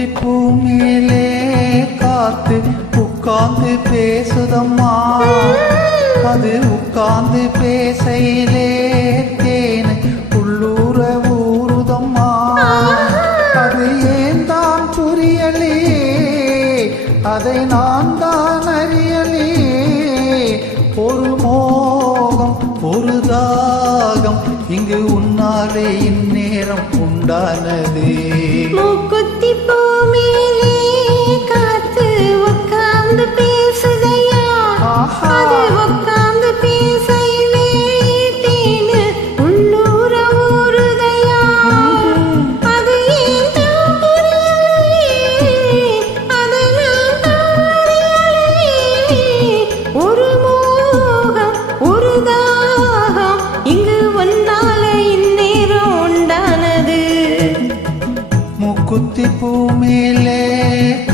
மூக்குத்திப்பூ மேலே காத்து உட்கார்ந்து பேசுதம்மா. அது உட்கார்ந்து பேசையிலே தேனு உள்ளூர ஊறுதம்மா. அது ஏன் தான் புரியலே, அதை நான் தான் அறியலே. ஒரு மோகம் ஒரு தாகம் இங்கு உன்னாலே இந்நேரம் உண்டானது. மூக்குத்திப்பூ மேலே காத்து உட்கார்ந்து பேசுதையா. அது உட்கார்ந்து பேசையிலே தேனு உள்ளூர ஊறுதையா. அது ஏன் தான் புரியலையே, அதை நான் தான் அறியலையே. ஒரு மோகம் ஒரு தாகம் இங்கு ஒன்னாலே இந்நேரம் உண்டானது. மூக்குத்திப்பூ மேலே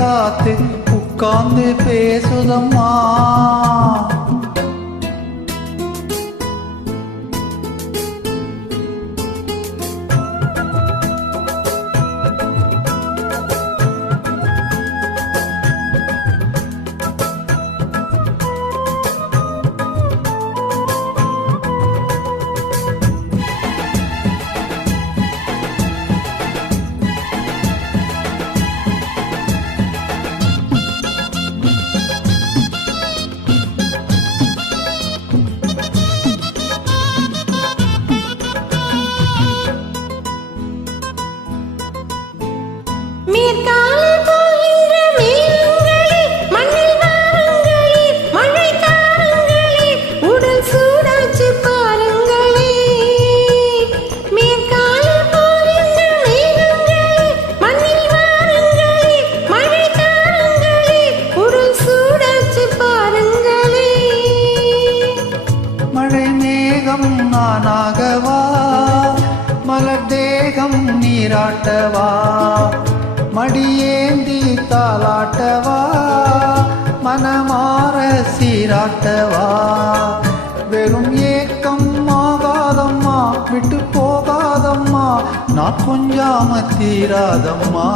காத்து உட்கார்ந்து பேசுதம்மா. மேற்காலே போகின்ற மேகங்களே, மண்ணில் வாருங்களே, மழைக்காரங்களே, உடல் சூடாச்சு பாருங்களே. மேற்காலே போகின்ற மேகங்களே, மண்ணில் வாருங்களே, மழைக்காரங்களே, உடல் சூடாச்சு பாருங்களே. மழை மேகம் நானாகவா, மலர் தேகம் நீராட்டவா, மடியேந்தி தாலாட்டவா, மனமாற சீராட்டவா. வெறும் ஏக்கம் ஆகாதம்மா, விட்டு போகாதம்மா, நான் கொஞ்சாம தீராதம்மா.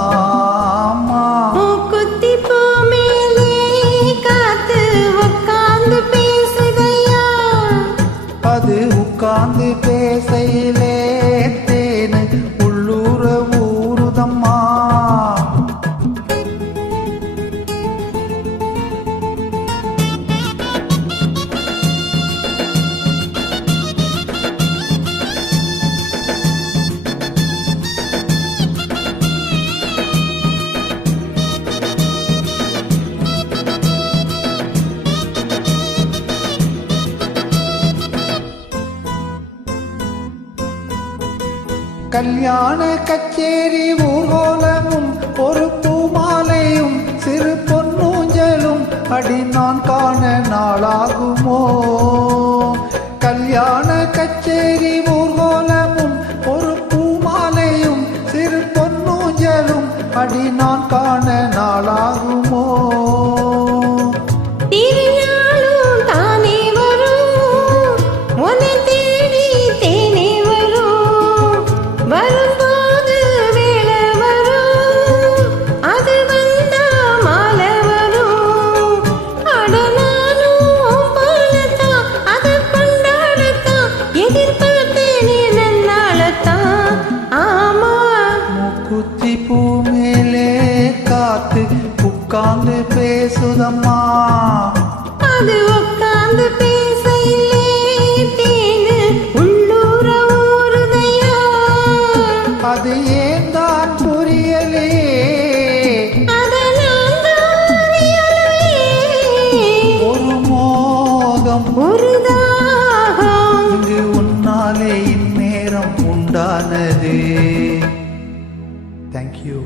மூக்குத்திப்பூ மேலே காத்து உட்கார்ந்து பேசுதையா. அது உட்கார்ந்து பேசையிலே தேனு உள்ளூர ஊறுதம்மா. கல்யாண கச்சேரி ஊர்வலமும் ஒரு பூமாலையும் சிறு பொன்னூஞ்சலும் அடி நான் காண நாளாகுமோ. கல்யாண கச்சேரி ஊர்வலமும் ஒரு பூமாலையும் சிறு பொன்னூஞ்சலும் அடி நான் காண நாளாகுமோ. திருநாளும் தானே வரும், உன்னை தேடி தேனே வரும். வரும்போது வேளை வரும், அது வந்தா மாலை வரும். அட நானும் போலத்தான், அதை கொண்டாடத்தான் எதிர்பார்த்தேனே நன்னாலத்தான். ஆமா. மூக்குத்திப்பூ மேலே காத்து உட்கார்ந்து பேசுதம்மா. அது உட்கார்ந்து பேசையிலே தேனு உள்ளூர ஊறுதையா. அது ஏன் தான் புரியலே, அதை நான் தான் அறியலையே. ஒரு மோகம் ஒரு தாகம் இங்கு உன்னாலே இந்நேரம் உண்டானது. தேங்க்யூ.